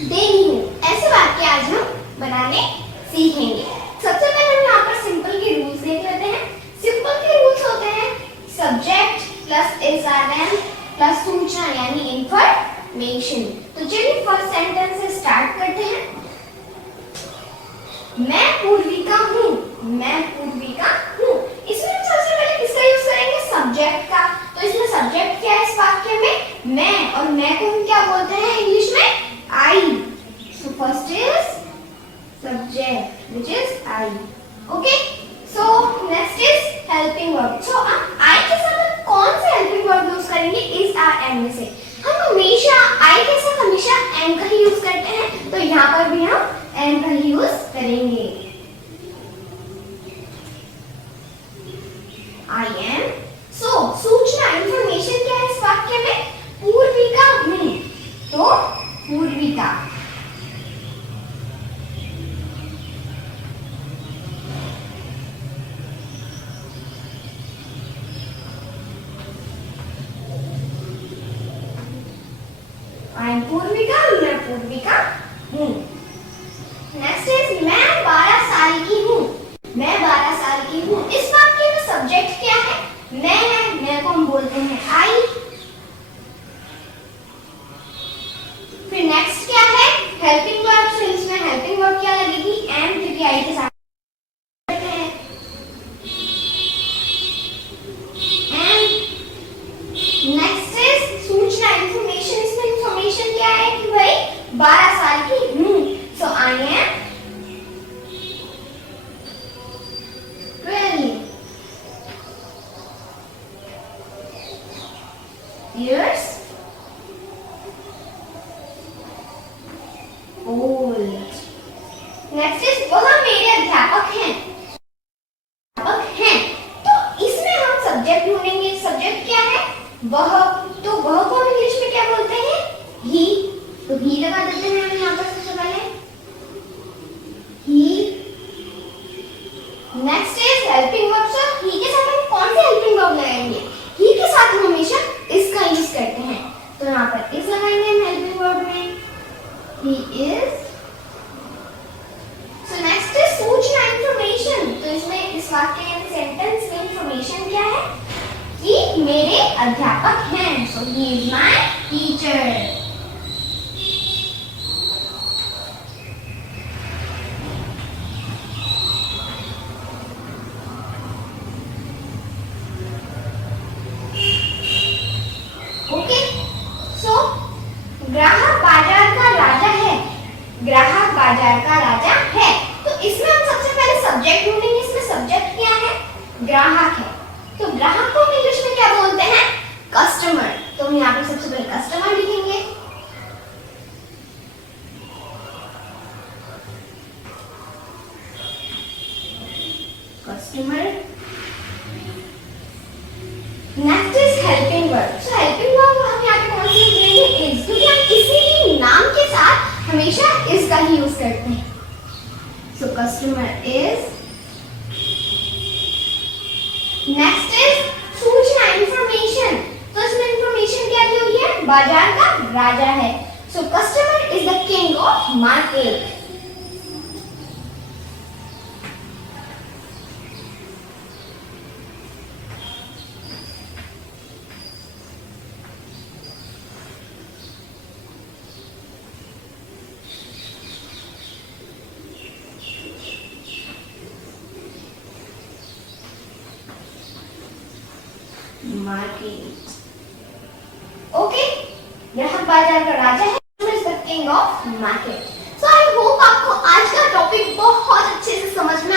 देनी हूँ। ऐसे वाक्य आज हम बनाने सीखेंगे। सबसे पहले हम यहाँ पर सिंपल के रूल्स देख लेते हैं। सिंपल के रूल्स होते हैं सब्जेक्ट प्लस एसआरएम प्लस सूचना यानी इंफॉर्मेशन। तो चलिए फर्स्ट सेंटेंस से स्टार्ट करते हैं। मैं पूर्विका हूँ। मैं पूर्विका हूँ। इसमें हम सबसे पहले किसका यूज करेंगे? सब्जेक्ट का। तो इसमें सब्जेक्ट क्या है इस वाक्य में? मैं। और मैं को हम क्या बोलते हैं इंग्लिश में? I. So first is subject, which is I. Okay. So next is helping verb. So I के साथ हम कौन सा helping verb यूज करेंगे? is are am में से। हम हमेशा I के साथ हमेशा am का ही यूज करते हैं, तो यहाँ पर भी हम am का ही यूज करेंगे। I am. So सूचना इंफॉर्मेशन क्या है इस वाक्य में? पूर्विका हूँ। तो पूर्विका। I am Poorvika. मैं पूर्विका हूँ। नेक्स्ट इज मैं 12 साल की हूँ। मैं 12 साल की हूँ। इस वाक्य में सब्जेक्ट क्या है? मैं है। मैं को हम बोलते हैं I। फिर नेक्स्ट क्या है? Helping verb. तो इसमें हेल्पिंग वर्ब क्या लगेगी? एम, क्योंकि आई के साथ हैं। एंड नेक्स्ट इज सूचना इंफॉर्मेशन। इसमें इंफॉर्मेशन क्या है कि भाई 12 साल की हूँ। सो I am 12 years old. Next is वह मेरे अध्यापक हैं। अध्यापक हैं। तो इसमें हम सब्जेक्ट ढूंढेंगे। सब्जेक्ट क्या है? वह। तो वह को हम इंग्लिश में क्या बोलते हैं? ही। तो ही लगा देते हैं हम यहाँ पर सबसे पहले। He. Next is helping verb. So he के साथ हम कौन से हेल्पिंग वर्ब लगाएंगे? ही के साथ हम हमेशा इसका यूज करते हैं, तो यहाँ पर इस लगाएंगे हम हेल्पिंग वर्ब में। He is. So next is सूचना इंफॉर्मेशन। तो इसमें इस वाक्य में सेंटेंस में इंफॉर्मेशन क्या है? कि मेरे अध्यापक हैं। So he is my teacher. Okay. So ग्राहक बाजार का राजा है। ग्राहक बाजार का राजा है। तो इसमें हम सबसे पहले सब्जेक्ट ढूंढेंगे। इसमें सब्जेक्ट क्या है? ग्राहक है। तो ग्राहक को इंग्लिश में क्या बोलते हैं? कस्टमर। तो हम यहाँ पे सबसे पहले कस्टमर लिखेंगे। Customer. Next is helping verb. So helping verb हम यहाँ पे कौन सी यूज करेंगे? इज, क्योंकि हम किसी भी नाम के साथ हमेशा इज का ही यूज करते हैं। So customer is. Next is सूचना इंफॉर्मेशन। तो इसमें इंफॉर्मेशन क्या दी हुई है? बाजार का राजा है। So customer is the king of market. Market. Okay, ग्राहक बाजार का राजा है। King of market. So I hope आपको आज का टॉपिक बहुत अच्छे से समझ में